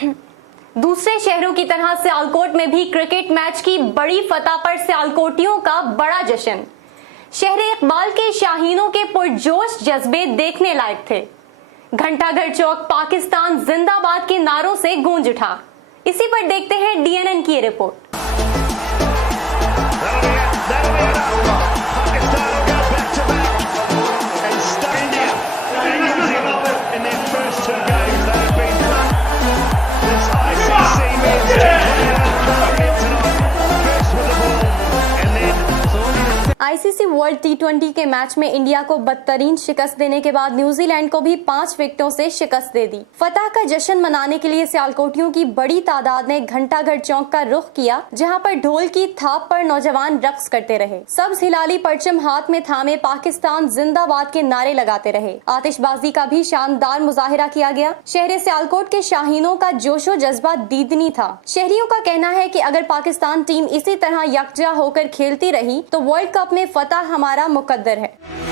दूसरे शहरों की तरह सियालकोट में भी क्रिकेट मैच की बड़ी फतह पर सियालकोटियों का बड़ा जश्न। शहर इकबाल के शाहीनों के पुरजोश जज्बे देखने लायक थे। घंटाघर चौक पाकिस्तान जिंदाबाद के नारों से गूंज उठा। इसी पर देखते हैं डीएनएन की ये रिपोर्ट। आईसीसी वर्ल्ड टी20 के मैच में इंडिया को बदतरीन शिकस्त देने के बाद न्यूजीलैंड को भी 5 विकेटों से शिकस्त दे दी। फतह का जश्न मनाने के लिए सियालकोटियों की बड़ी तादाद ने घंटाघर चौक का रुख किया, जहां पर ढोल की थाप पर नौजवान रक्स करते रहे। सब्ज हिलाली परचम हाथ में थामे पाकिस्तान जिंदाबाद के नारे लगाते रहे। आतिशबाजी का भी शानदार मुजाहिरा किया गया। शहर सियालकोट के शाहीनों का जोशो जज्बा दीदनी था। शहरियों का कहना है कि अगर पाकिस्तान टीम इसी तरह यकजा होकर खेलती रही तो वर्ल्ड कप में फतह हमारा मुकद्दर है।